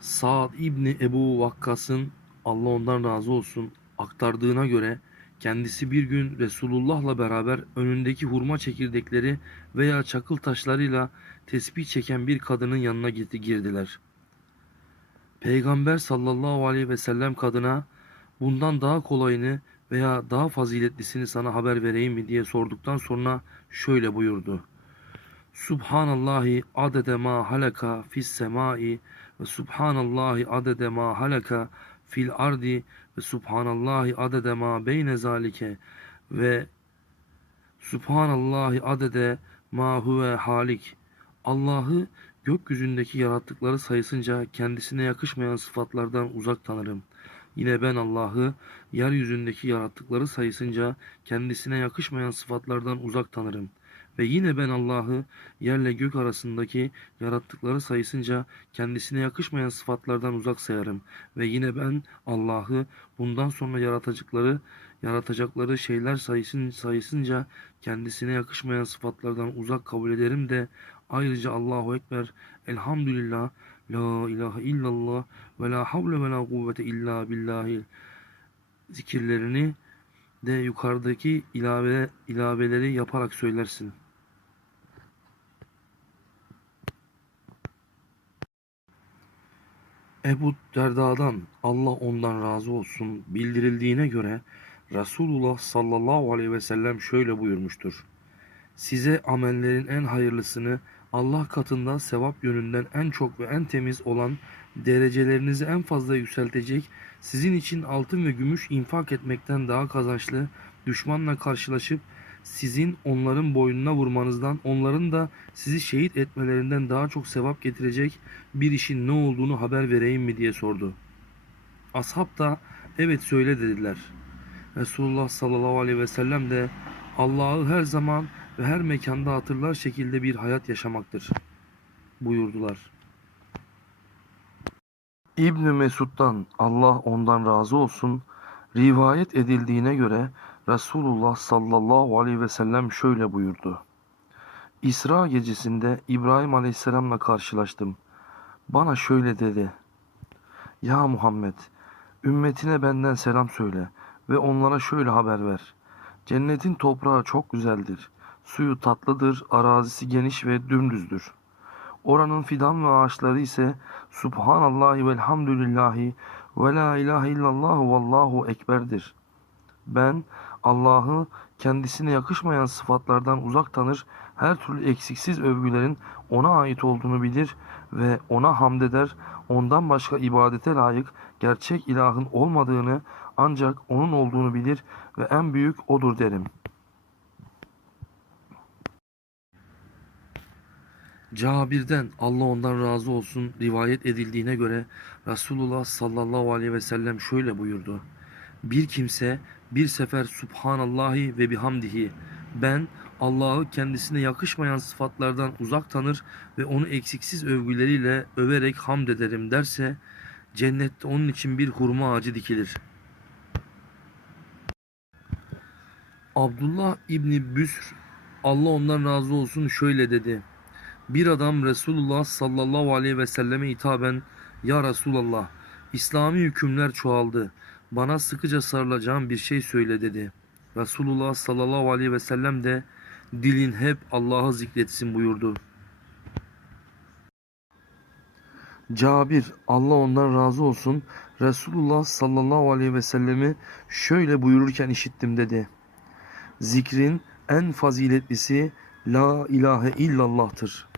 Sa'd İbni Ebu Vakkas'ın Allah ondan razı olsun aktardığına göre kendisi bir gün Resulullah'la beraber önündeki hurma çekirdekleri veya çakıl taşlarıyla tesbih çeken bir kadının yanına girdiler. Peygamber sallallahu aleyhi ve sellem kadına bundan daha kolayını veya daha faziletlisini sana haber vereyim mi diye sorduktan sonra şöyle buyurdu. Subhanallahi adede ma halaka fis semai ve subhanallahi adede ma halaka fil ardi ve subhanallahi adede ma beyne zalike ve subhanallahi adede ma huve halik. Allah'ı gökyüzündeki yarattıkları sayısınca kendisine yakışmayan sıfatlardan uzak tanırım. Yine ben Allah'ı yeryüzündeki yarattıkları sayısınca kendisine yakışmayan sıfatlardan uzak tanırım. Ve yine ben Allah'ı yerle gök arasındaki yarattıkları sayısınca kendisine yakışmayan sıfatlardan uzak sayarım. Ve yine ben Allah'ı bundan sonra yaratacakları yaratacakları şeyler sayısın, sayısınca kendisine yakışmayan sıfatlardan uzak kabul ederim de ayrıca Allahu Ekber, Elhamdülillah, La ilahe illallah ve la havle ve la kuvvete illa billahil zikirlerini de yukarıdaki ilave ilaveleri yaparak söylersin. Ebu Derda'dan Allah ondan razı olsun bildirildiğine göre Resulullah sallallahu aleyhi ve sellem şöyle buyurmuştur. Size amellerin en hayırlısını Allah katında sevap yönünden en çok ve en temiz olan derecelerinizi en fazla yükseltecek sizin için altın ve gümüş infak etmekten daha kazançlı düşmanla karşılaşıp sizin onların boynuna vurmanızdan onların da sizi şehit etmelerinden daha çok sevap getirecek bir işin ne olduğunu haber vereyim mi diye sordu. Ashab da evet söyle dediler. Resulullah sallallahu aleyhi ve sellem de Allah'ı her zaman ve her mekanda hatırlar şekilde bir hayat yaşamaktır buyurdular. İbn Mesud'dan Allah ondan razı olsun rivayet edildiğine göre Resulullah sallallahu aleyhi ve sellem şöyle buyurdu. İsra gecesinde İbrahim aleyhisselamla karşılaştım. Bana şöyle dedi. Ya Muhammed, ümmetine benden selam söyle ve onlara şöyle haber ver. Cennetin toprağı çok güzeldir. Suyu tatlıdır, arazisi geniş ve dümdüzdür. Oranın fidan ve ağaçları ise Subhanallahi velhamdülillahi ve la ilahe illallah vallahu ekberdir. Ben Allah'ı kendisine yakışmayan sıfatlardan uzak tanır, her türlü eksiksiz övgülerin ona ait olduğunu bilir ve ona hamd eder, ondan başka ibadete layık gerçek ilahın olmadığını ancak onun olduğunu bilir ve en büyük odur derim. Cabir'den Allah ondan razı olsun rivayet edildiğine göre Resulullah sallallahu aleyhi ve sellem şöyle buyurdu. Bir kimse bir sefer Subhanallahi ve bihamdihi ben Allah'ı kendisine yakışmayan sıfatlardan uzak tanır ve onu eksiksiz övgüleriyle överek hamd ederim derse cennette onun için bir hurma ağacı dikilir. Abdullah İbni Büsr Allah ondan razı olsun şöyle dedi. Bir adam Resulullah sallallahu aleyhi ve selleme hitaben Ya Resulallah İslami hükümler çoğaldı. Bana sıkıca sarılacağım bir şey söyle dedi. Resulullah sallallahu aleyhi ve sellem de dilin hep Allah'ı zikretsin buyurdu. Cabir Allah ondan razı olsun Resulullah sallallahu aleyhi ve sellemi şöyle buyururken işittim dedi. Zikrin en faziletlisi La ilahe illallah'tır.